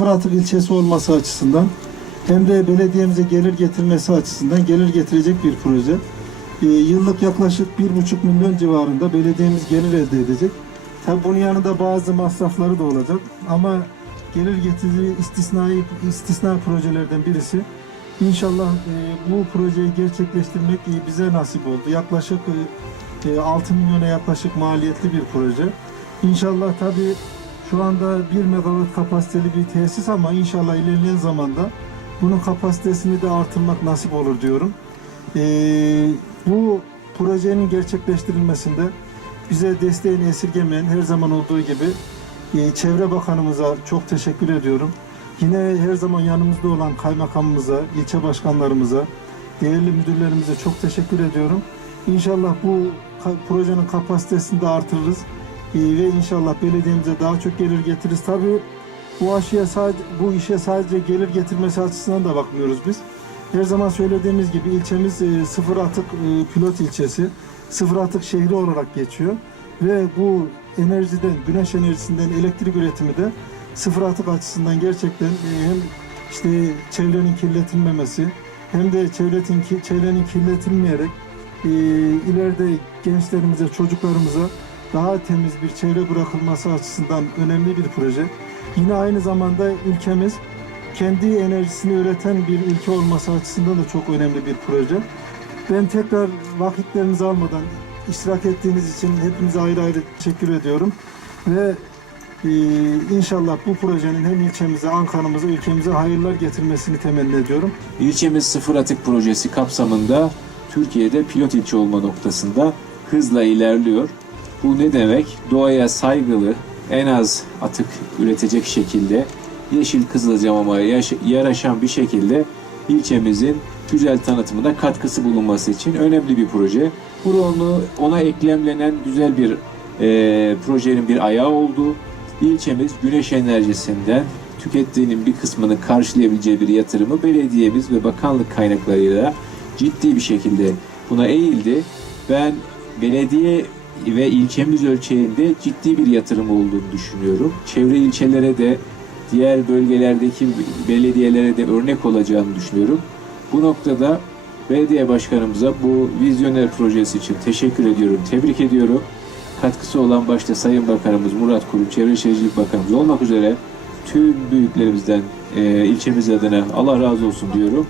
sıfır ilçesi olması açısından hem de belediyemize gelir getirmesi açısından gelir getirecek bir proje. Ee, yıllık yaklaşık 1,5 milyon civarında belediyemiz gelir elde edecek. Tabi bunun yanında bazı masrafları da olacak ama gelir getirici istisnai istisna projelerden birisi. İnşallah e, bu projeyi gerçekleştirmek e, bize nasip oldu. Yaklaşık e, e, 6 milyona yaklaşık maliyetli bir proje. İnşallah tabi şu anda 1 megawatt kapasiteli bir tesis ama inşallah ilerleyen zamanda bunun kapasitesini de artırmak nasip olur diyorum. E, bu projenin gerçekleştirilmesinde bize desteğini esirgemeyen her zaman olduğu gibi e, Çevre Bakanımıza çok teşekkür ediyorum. Yine her zaman yanımızda olan kaymakamımıza, ilçe başkanlarımıza, değerli müdürlerimize çok teşekkür ediyorum. İnşallah bu projenin kapasitesini de artırırız ve inşallah belediyemize daha çok gelir getiririz. Tabii bu aşıya sadece bu işe sadece gelir getirmesi açısından da bakmıyoruz biz. Her zaman söylediğimiz gibi ilçemiz e, sıfır atık e, pilot ilçesi, sıfır atık şehri olarak geçiyor ve bu enerjiden, güneş enerjisinden elektrik üretimi de sıfır atık açısından gerçekten e, hem işte çevrenin kirletilmemesi hem de çevrenin, çevrenin kirletilmeyerek e, ileride gençlerimize, çocuklarımıza daha temiz bir çevre bırakılması açısından önemli bir proje. Yine aynı zamanda ülkemiz kendi enerjisini üreten bir ülke olması açısından da çok önemli bir proje. Ben tekrar vakitlerinizi almadan iştirak ettiğiniz için hepinize ayrı ayrı teşekkür ediyorum. Ve e, inşallah bu projenin hem ilçemize, Ankara'mıza, ülkemize hayırlar getirmesini temenni ediyorum. İlçemiz Sıfır Atık Projesi kapsamında Türkiye'de pilot ilçe olma noktasında hızla ilerliyor. Bu ne demek? Doğaya saygılı, en az atık üretecek şekilde, yeşil kızılcamama yaş- yaraşan bir şekilde ilçemizin güzel tanıtımına katkısı bulunması için önemli bir proje. Bu onu ona eklemlenen güzel bir e, projenin bir ayağı oldu. İlçemiz güneş enerjisinden tükettiğinin bir kısmını karşılayabileceği bir yatırımı belediyemiz ve bakanlık kaynaklarıyla ciddi bir şekilde buna eğildi. Ben belediye ve ilçemiz ölçeğinde ciddi bir yatırım olduğunu düşünüyorum. Çevre ilçelere de diğer bölgelerdeki belediyelere de örnek olacağını düşünüyorum. Bu noktada belediye başkanımıza bu vizyoner projesi için teşekkür ediyorum, tebrik ediyorum. Katkısı olan başta Sayın Bakanımız Murat Kurum, Çevre Şehircilik Bakanımız olmak üzere tüm büyüklerimizden e, ilçemiz adına Allah razı olsun diyorum.